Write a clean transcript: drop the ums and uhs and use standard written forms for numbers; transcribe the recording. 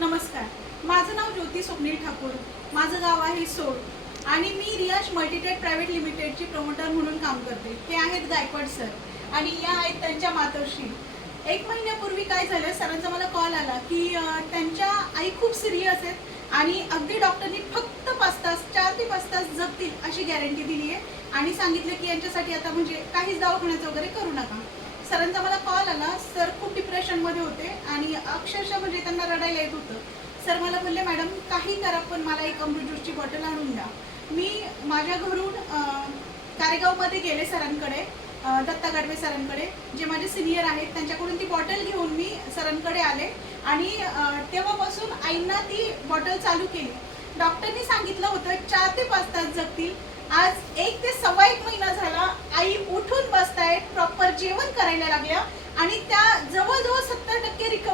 नमस्कार, माझं नाव ज्योती स्वप्नील ठाकूर. माझं गाव आहे सोड आणि मी रियाज मल्टीटेक प्रायव्हेट लिमिटेडची प्रमोटर म्हणून काम करते. ते आहेत गायकवाड सर आणि या आहेत त्यांच्या मातोश्री. 1 महिन्यापूर्वी काय झालं, सरांचा मला कॉल आला की त्यांच्या आई खूप सिरियस आहेत आणि अगदी डॉक्टरनी फक्त 5 तास 4 ते 5 तास जगतील अशी गॅरंटी दिली आहे आणि सांगितलं की यांच्यासाठी आता म्हणजे काहीच दवाखान्याचं वगैरे करू नका. सरांचा मला कॉल आला. सर खूप डिप्रेशनमध्ये होते आणि अक्षरशः म्हणजे त्यांना रडायला येत होतं. सर मला बोलले, मॅडम काही करा पण मला एक अमृत ज्यूसची बॉटल आणून द्या. मी माझ्या घरून कारेगावमध्ये गेले सरांकडे, दत्ता गाडवे सरांकडे, जे माझे सिनियर आहेत त्यांच्याकडून ती बॉटल घेऊन मी सरांकडे आले आणि तेव्हापासून आईंना ती बॉटल चालू केली. डॉक्टरनी सांगितलं होतं 4 ते 5 तास जगतील. आज 1 ते सव्वा 1 महिना झाला. आई उठून बसतायत, प्रॉपर जेवण करायला लागल्या आणि त्या जवळजवळ 70% रिकवर